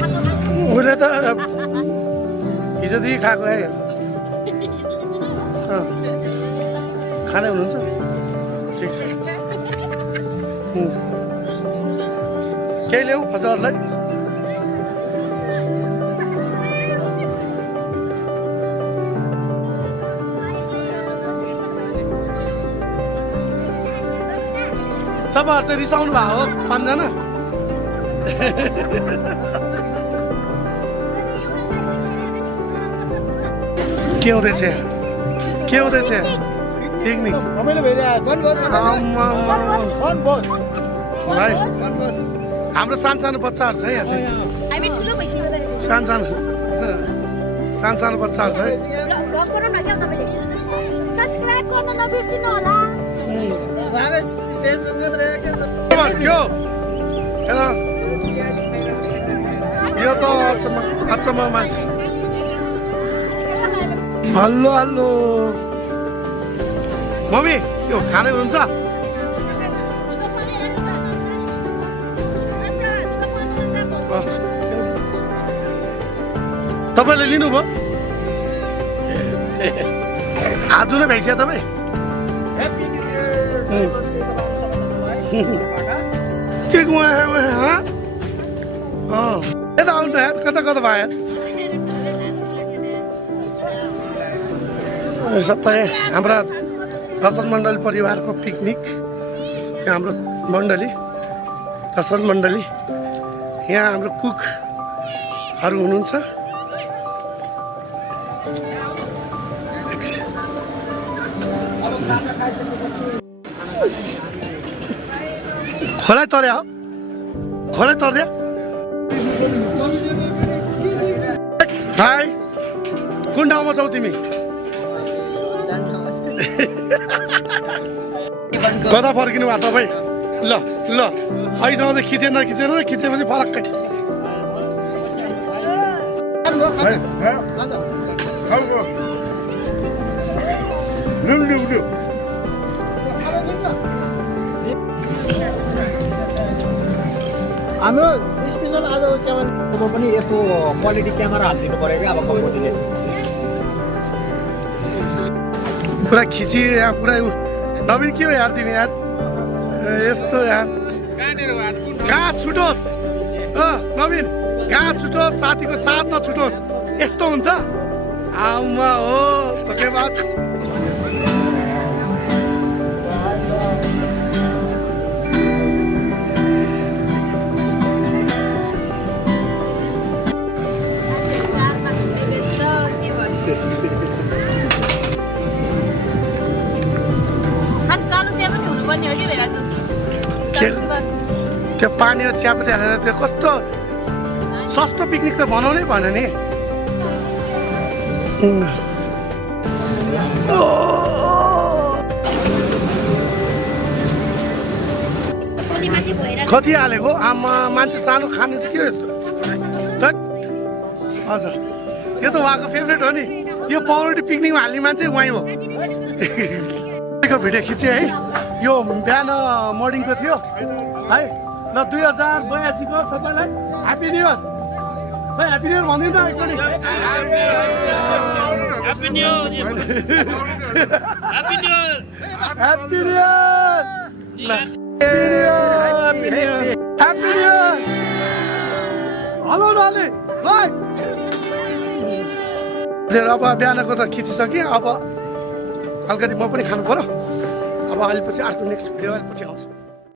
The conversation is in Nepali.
उसले त हिजोदेखि खाएको है खाने हुनुहुन्छ ठिक छ केही ल्याऊ हजुरलाई तपाईँहरू चाहिँ रिसाउनु भएको हो 5 जना के हुँदैछ पिकनिक हाम्रो सानो बच्चाहरू छ यहाँ चाहिँ सानो बच्चाहरू छ यो त अचम्म मान्छे हल्लो हल्लो मम्मी यो खाने हुन्छ तपाईँले लिनुभयो आज नै भ्याइसक्यो तपाईँ के यता आउनु कता भयो सबै हाम्रा दर्शक मण्डली परिवारको पिकनिक यहाँ हाम्रो मण्डली दर्शक मण्डली यहाँ हाम्रो कुकहरू हुनुहुन्छ खोला तर्या हो खोला तर्या हाई कुन ठाउँमा छौ तिमी कता फर्किनु भयो तपाईँ ल अहिलेसम्म चाहिँ खिचेन खिचेपछि फरक्कै हाम्रो स्पेसल आज क्यामेरा पनि यस्तो क्वालिटी क्यामेरा हालिदिनु पऱ्यो क्या अब कम्पनीले पुरा खिची यहाँ पुरा नवीन के हो यार तिमी यार यस्तो यार कहाँ छुटोस् नवीन कहाँ छुटोस् साथीको साथ नछुटोस् यस्तो हुन्छ आमा हो धोकेबाज त्यो पानी र चियापत्ती हालेर त्यो कस्तो सस्तो पिकनिक त बनाउनै भएन नि कति हालेको आमा मान्छे सानो खाने चाहिँ के हो यस्तो हजुर यो त उहाँको फेभरेट हो नि यो पाउरोटी पिकनिकमा हाल्ने मान्छे उहाँ हो भिडियो खिचेँ है यो बिहान मर्निङको थियो है ल 2082 को सबैलाई ह्याप्पी न्यु इयर खै ह्याप्पी न्यु इयर भनिदिनु त एकचोटि happy new year happy new year happy new year happy new year hello नानी है अब बिहानको त खिचिसकेँ अब अलिकति म पनि खानु पर्यो अब अहिले पछि अर्को नेक्स्ट भिडियो पछि आउँछ